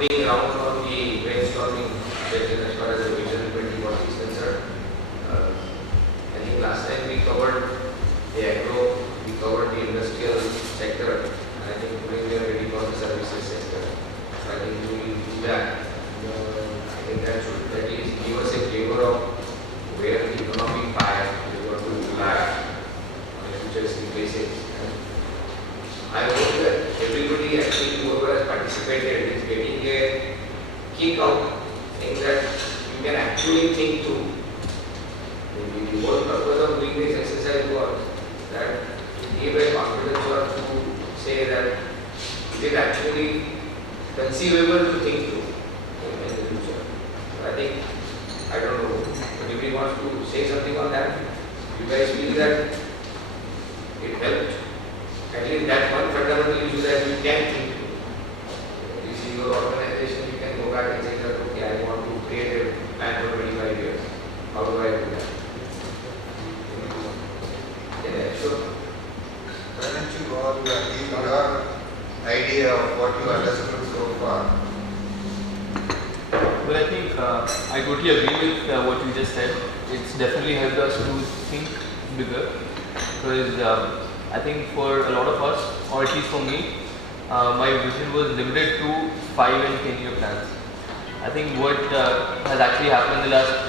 including rounds on the brainstorming session as far as the Vision 2040 is concerned. I think last time we covered the agro, we covered the industrial sector, and I think today we are ready for the services sector. So I think we will do that. I think that should at least give us a flavor of where the economic pie is going to lie on a futuristic basis. And I hope that everybody actually whoever has participated is getting a kick out, saying that you can actually think through. The whole purpose of doing this exercise was that to give a confidence or to say that it is actually conceivable to think through in the future. So I think, I don't know, but if you want to say something on that, you guys feel that it helped. At least that one fundamental issue that you can think through. You see your organization, you can go back and say that, okay, I want to create a plan for 25 years. How do I do that? Yeah, sure. Why don't you all give your idea of what you understood so far? Well, I think I totally agree with what you just said. It's definitely helped us to think bigger because I think for a lot of us, or at least for me, my vision was limited to 5 and 10-year plans. I think what has actually happened in the last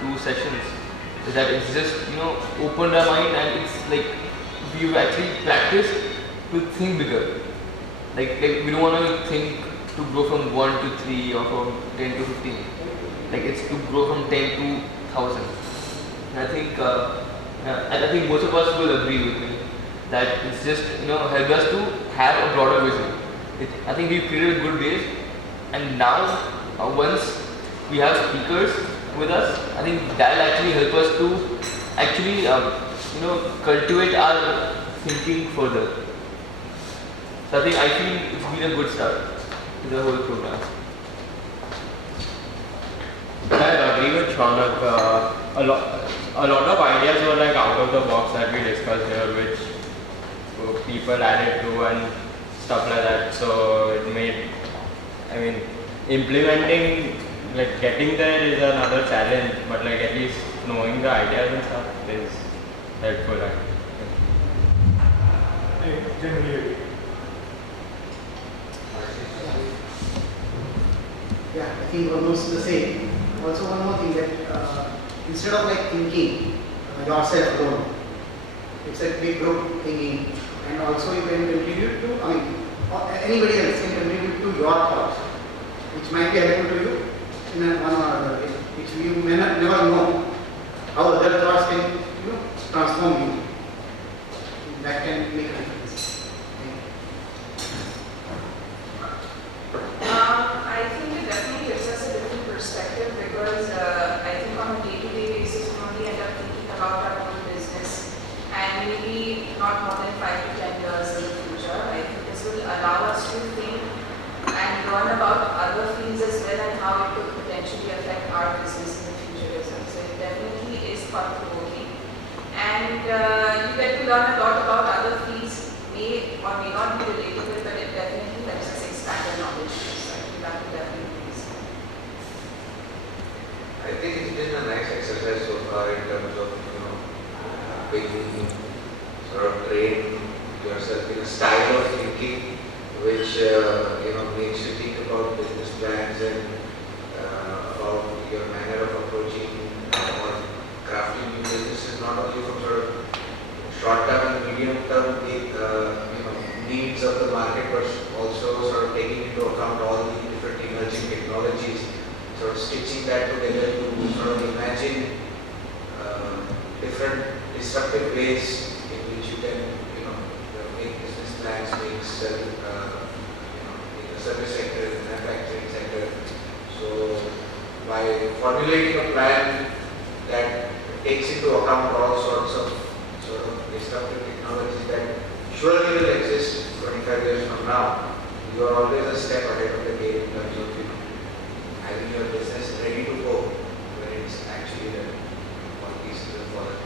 2 sessions is that it's just opened our mind, and it's like we've actually practiced to think bigger. Like we don't want to think to grow from 1 to 3 or from 10 to 15. Like it's to grow from 10 to 1,000. And I think most of us will agree with me that it's just helped us to have a broader vision. I think we've created a good base, and now once we have speakers with us, I think that'll actually help us to actually cultivate our thinking further. So I feel it's been a good start to the whole program. I agree with Shaunak. A lot of ideas were like out of the box that we discussed here, which people added to and stuff like that. So it made, implementing, like getting there is another challenge, but like at least knowing the ideas and stuff is helpful. I generally agree. Yeah, I think almost the same. Also, one more thing that instead of like thinking yourself alone, it's a big group thinking, and also you can contribute to, anybody else can contribute to your thoughts, which might be helpful to you in one or other way, which you may never know how other thoughts can transform you. That can make a difference. I think it definitely gives us a different perspective because I think on a day-to-day basis we only end up thinking about our own business and maybe not more than 5 to 10 years in the future. I think this will allow us to think and learn about other fields as well and how it could potentially affect our business in the future as well. So it definitely is thought-provoking. And you get to learn a lot about other fields, may or may not be related with, but it definitely helps us expand our knowledge. So I think that will definitely be so. I think it's been a nice exercise so far in terms of being sort of train yourself in a style of thinking which makes you think about business plans and about your manner of approaching or crafting new businesses, not only from sort of short term and medium term needs of the market, but also sort of taking into account all the different emerging technologies, sort of stitching that together to sort of imagine different disruptive ways in which you can make business plans, make in the service sector, in the manufacturing sector. So by formulating a plan that takes into account all sorts of sort of disruptive technologies that surely will exist 25 years from now, you are always a step ahead of the game in terms of having your business ready to go when it's actually there. All pieces will fall in.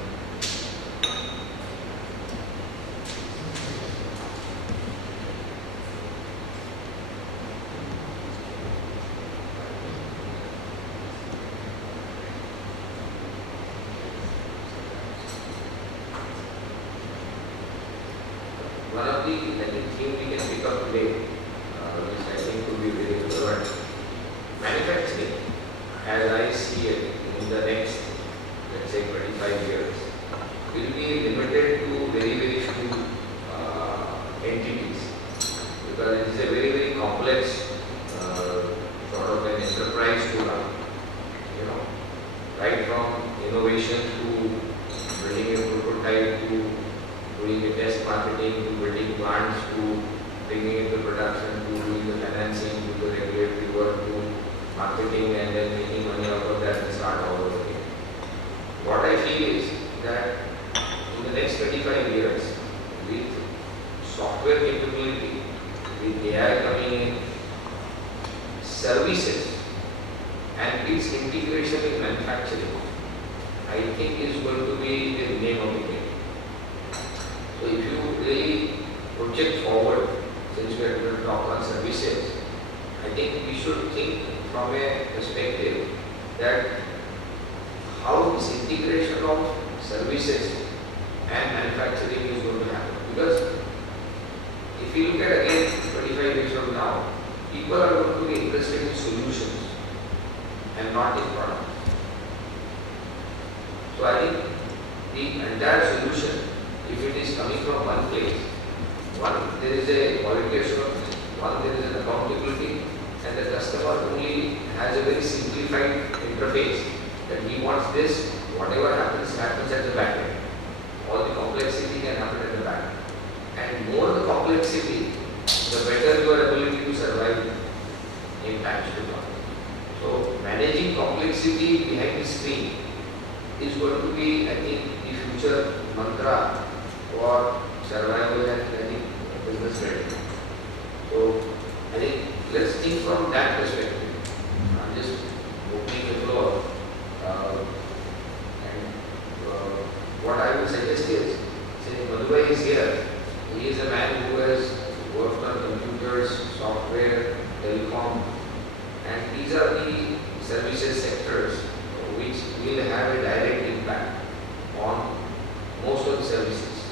one of the I think theme we can pick up today, which I think could be very relevant. Manufacturing, as I see it, in the next, let's say, 25 years, will be limited to very few entities, because it is a very complex sort of an enterprise to run. You know, right from innovation to building a prototype to doing a test marketing to building plants to bringing it to production to doing the financing to the regulatory work to marketing and then making money out of that and start all over again. What I feel is that in the next 25 years, with software capability, with AI coming in, services and its integration in manufacturing, I think is going to be the name of the game. So if you really project forward, since we are going to talk on services, I think we should think from a perspective that how this integration of services and manufacturing is going to happen. Because if you look at again 25 years from now, people are going to be interested in solutions and not in products. So I think the entire solution, if it is coming from one place, one, there is a quality assurance, one, there is an accountability, and the customer only has a very simplified interface that he wants this, whatever happens at the back end. All the complexity can happen at the back end. And more the complexity, the better your ability to survive in times to come. So managing complexity behind the screen is going to be, I think, the future mantra for survival and I think business ready. So I think let's think from that perspective. I'm just opening the floor. What I would suggest is, since Madhubhai is here, he is a man who has worked on computers, software, telecom, and these are the services sectors which will have a direct impact on most of the services.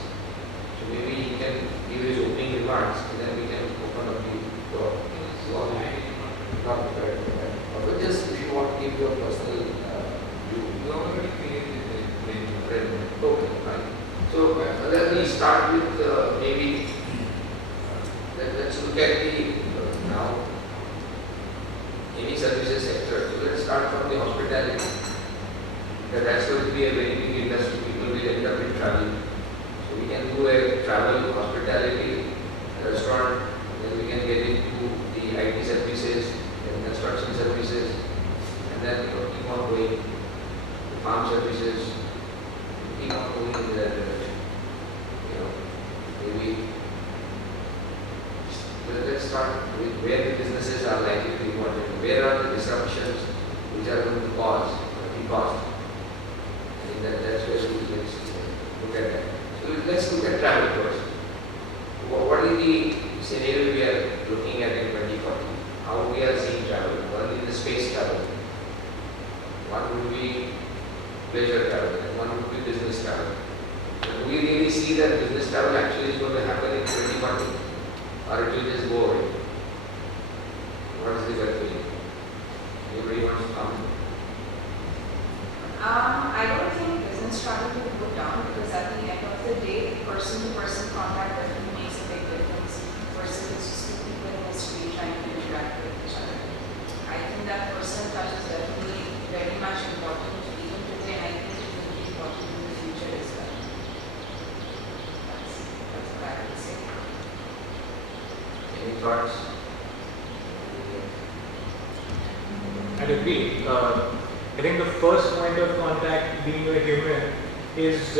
So maybe he can give his opening remarks and then we can open up the floor. So not prepared for that. But just if you want to give your personal view. You already created a framework. Okay, fine. So let me start with maybe let's look at the now any services sector. So let's start from the hospitality. That's going to be a very big industry. People will end up in travel. So we can do a travel, hospitality, restaurant, then we can get into the IT services, then construction services, and then keep on going to farm services, keep on going in that direction. You know, maybe let's start with where the businesses are likely to be important. Where are the disruptions which are going to be caused? I think that's where we let's look at that. So let's look at travel first. What is the scenario we are looking at in 2040? How we are seeing travel? One is the space travel. One would be pleasure travel, and one would be business travel. And we really see that business travel actually is going to happen in 2040, or it will just go away. What is the gut feeling? Anybody wants to comment? I don't think business travel will go down because at the end of the day, person-to-person contact definitely makes a big difference versus it's just two people in the street trying to interact with each other. I think that personal touch is definitely very much important even today, and I think it will be important in the future as well. That's what I would say. Any thoughts? I'd agree. I think the first point of contact, being a human, is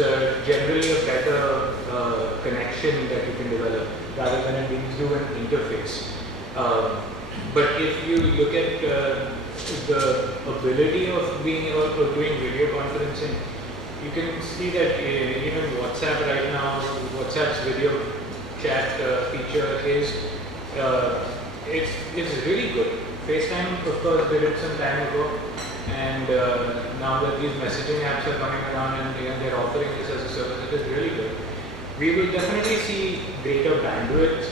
generally a better connection that you can develop rather than it being through an interface. But if you look at the ability of being or doing video conferencing, you can see that even WhatsApp right now, WhatsApp's video chat feature is it's really good. FaceTime, of course, did it some time ago, and now that these messaging apps are coming around and they're offering this as a service, it is really good. we will definitely see greater bandwidth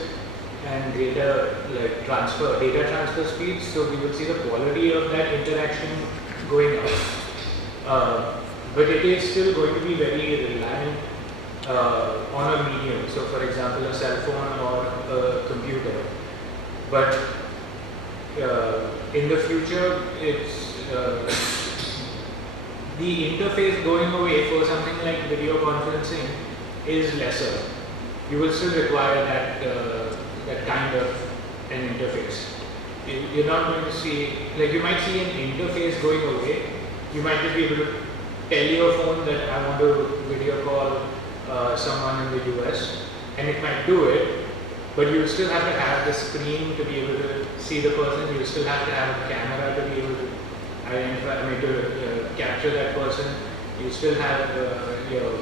and greater data transfer speeds. So we will see the quality of that interaction going up. But it is still going to be very reliant on a medium. So for example, a cell phone or a computer. But in the future, it's the interface going away for something like video conferencing is lesser. You will still require that kind of an interface. You're not going to see, like you might see an interface going away. You might just be able to tell your phone that I want to video call someone in the US, and it might do it, but you still have to have the screen to be able to see the person. You still have to have a camera to be able to identify, to capture that person. You still have your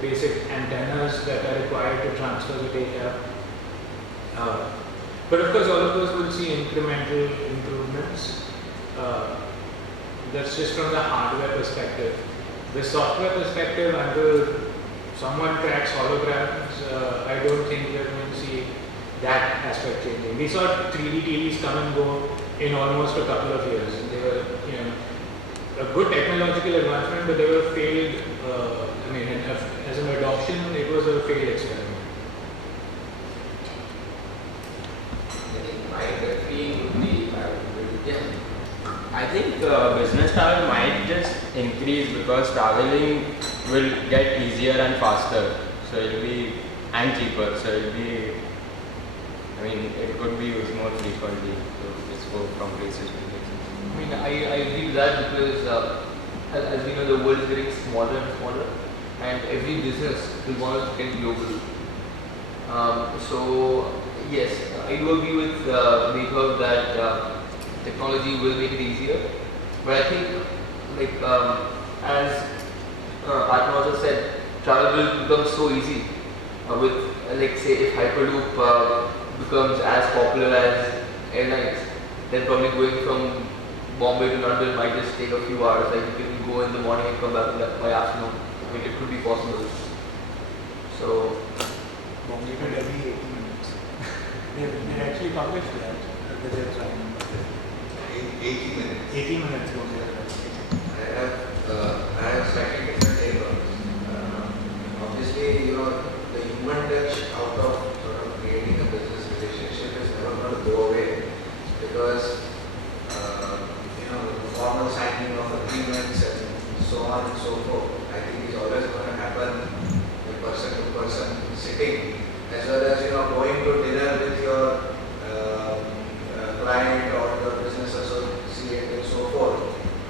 basic antennas that are required to transfer the data. But of course, all of those will see incremental improvements. That's just from the hardware perspective. The software perspective, until someone cracks holograms, I don't think we're going to see that aspect changing. We saw 3D TVs come and go in almost a couple of years. They were, a good technological advancement, but they were failed. As an adoption, it was a failed experiment. I think my gut feeling would be, I think business travel might just increase because traveling will get easier and faster. So it'll be, and cheaper. So it'll be, it could be used more frequently to just go from places to places. I agree with that because as we know, the world is getting smaller and smaller, and every business will want to get global. So yes, I do agree with Megha that technology will make it easier, but I think as Atma also said, travel will become so easy with say if Hyperloop becomes as popular as airlines, then probably going from Bombay to London might just take a few hours. Like you can go in the morning and come back by afternoon. It could be possible. So Bombay to Delhi 18 minutes. They actually published that. They're trying. 80 minutes. 80 minutes Bombay to Delhi. I have slightly different take on this. Obviously, the human touch out of sort of creating a business relationship is never going to go away because the formal signing of agreements and so on and so forth, I think is always going to happen in person to person sitting, as well as going to dinner with your client or your business associate and so forth.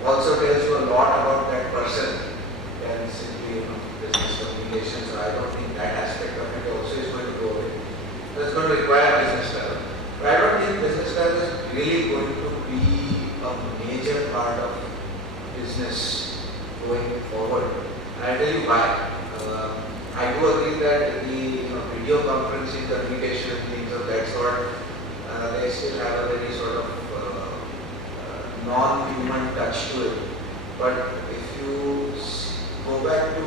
Also tells you a lot about that person than simply business communication. So I don't think that aspect of it also is going to go away. So it's going to require business travel. But I don't think business travel is really going to be a major part of business going forward. And I'll tell you why. I do agree that the video conferencing, communication, things of that sort, they still have a very sort of non-human touch to it. But if you go back to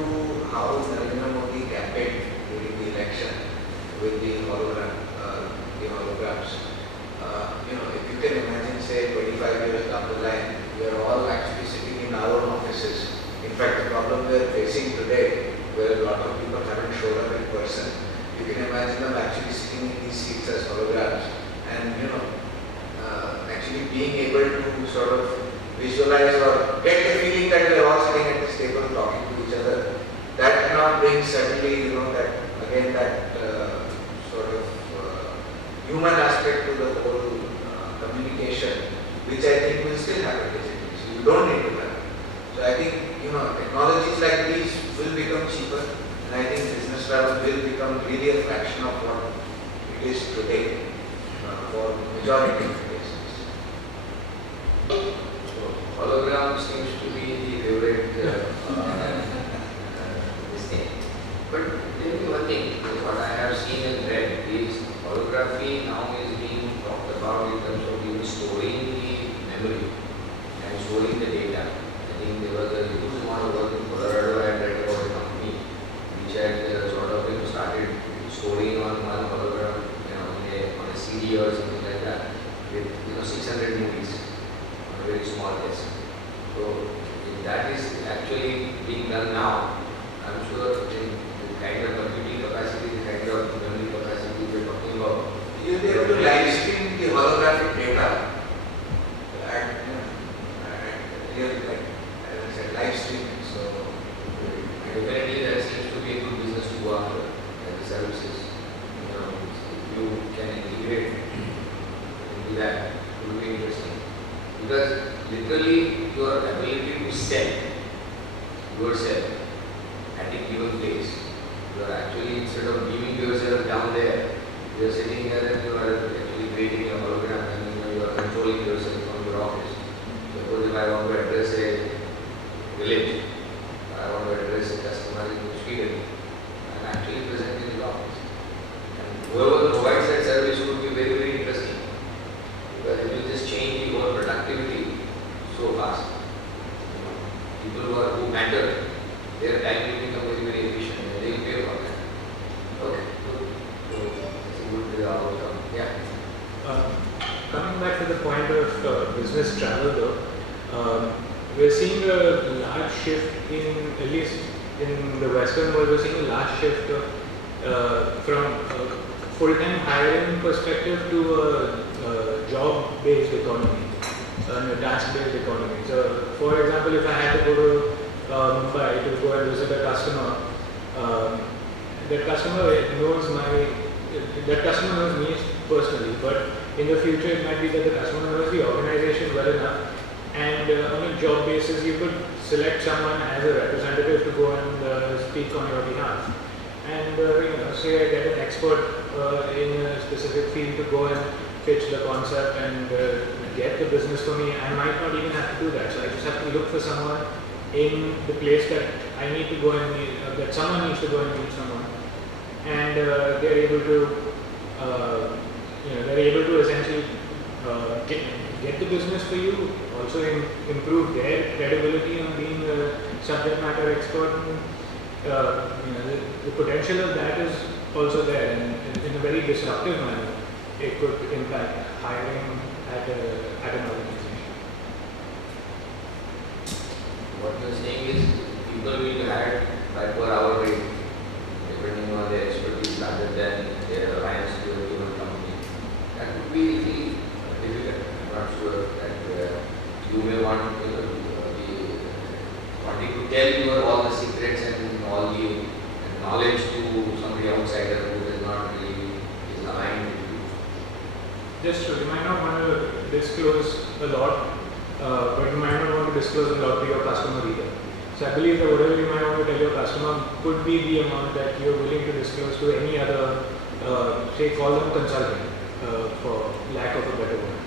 how Narendra Modi campaigned during the election with the holograms, if you can imagine, say 25 years down the line, we are all actually sitting in our own offices. In fact, the problem we are facing today, where a lot of people haven't showed up in person, you can imagine them actually sitting in these seats as holograms and actually being able to sort of visualize or get the feeling that we are all sitting at this table talking to each other. That now brings suddenly, that sort of human aspect to the whole communication, which I think will still happen digitally. So you don't need to have. So I think technologies like these will become cheaper, and I think business travel will become really a fraction of what it is today for majority of places. So hologram seems to be the favorite this thing. But tell me one thing, what I have seen and read is holography now is being talked about in terms of even storing the memory and storing the data. I think there was a huge amount of work in Colorado. I read about a company which had sort of started to 600 movies on a very small desk. So if that is actually being done now, I'm sure the kind of computing capacity, the kind of memory capacity we're talking about, You'll be able to live stream the holographic data real, like, as I said, live streaming. So definitely that seems to be a good business to go after, like the services. You know, if you can integrate into that, it will be interesting. Because literally your ability to sell yourself at a given place, you are actually, instead of giving yourself down there, you are sitting here and you are actually creating a hologram and you are controlling yourself from your office. Suppose if I want to address a village, I want to address a customer in Sweden, I am actually present in his office. And whoever provides that service would be very, very interesting. Because it will just change the whole productivity so fast. People who matter, their time will become very, very efficient and they will pay for that. Okay, good. So it's a good outcome. Yeah. Coming back to the point of business travel though, we're seeing a large shift in, at least in the Western world, we're seeing a large shift from a full-time hiring perspective to a job-based economy, a task-based economy. So, for example, if I had to go to Mumbai to go and visit a customer, that customer knows me personally, but in the future it might be that the customer knows the organization well enough, and on a job basis you could select someone as a representative to go and speak on your behalf. And say I get an expert in a specific field to go and pitch the concept and get the business for me, I might not even have to do that. So I just have to look for someone in the place that I need to go and meet, that someone needs to go and meet someone, and they're able to essentially get the business for you, also improve their credibility on being a subject matter expert. The potential of that is also there, and in a very disruptive manner, it could impact hiring at an organization. What you're saying is people will be hired by per hour rate, depending on their expertise rather than their alliance to a given company. That would be really difficult. I'm not sure that you may want to be wanting to tell you all the secrets and all the knowledge to somebody outsider who is not really is aligned with you. Just so you might not want to disclose a lot, but you might not want to disclose a lot to your customer either. So I believe that whatever you might want to tell your customer could be the amount that you're willing to disclose to any other, say, call them consultant, for lack of a better word.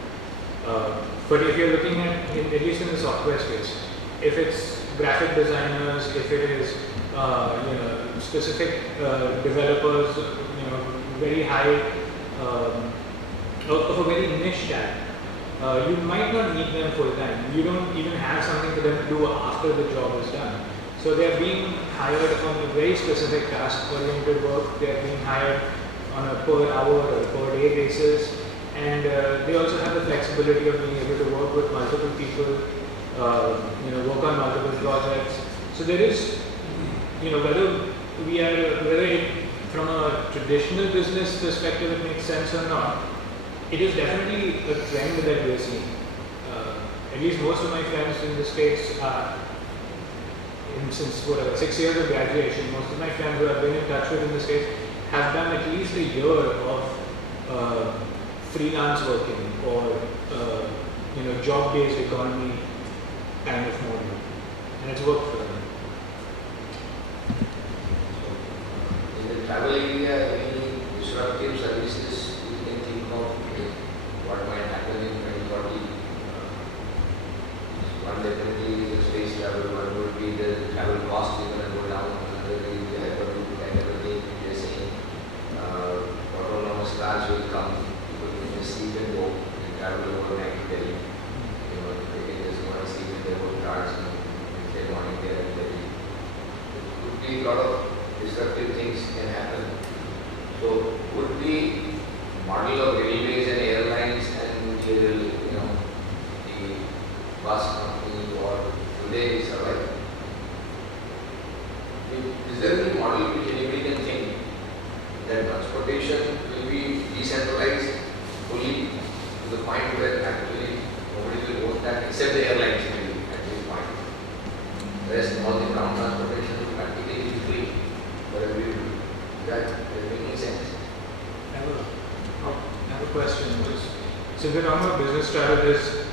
But if you're looking at least in the software space, if it's graphic designers, if it is specific developers, very high, of a very niche tag, you might not need them full time. You don't even have something for them to do after the job is done. So they're being hired on a very specific task-oriented work. They're being hired on a per hour or per day basis, and they also have the flexibility of being able to work with multiple people, work on multiple projects. So there is, whether it, from a traditional business perspective it makes sense or not, it is definitely a trend that we are seeing. At least most of my friends in the States are, since 6 years of graduation, most of my friends who I've been in touch with in the States have done at least a year of freelance working or job-based economy kind of model, and it's worked for them. In the travel area, any disruptive services you can think of what might happen in 2040? One definitely is space travel, one would be the travel cost is going to go down, another is the hyperloop kind of a thing they're saying. Autonomous cars will come, people can just sleep and go and travel overnight to Delhi. They can just go and sleep in their own cars and if they want it there in Delhi. It could be a lot of disruptive things can happen. So would the model of railways and airlines and then all the ground transportation will practically be free for everyone. That is making sense. I have a question. So if you're talking about business travel, there's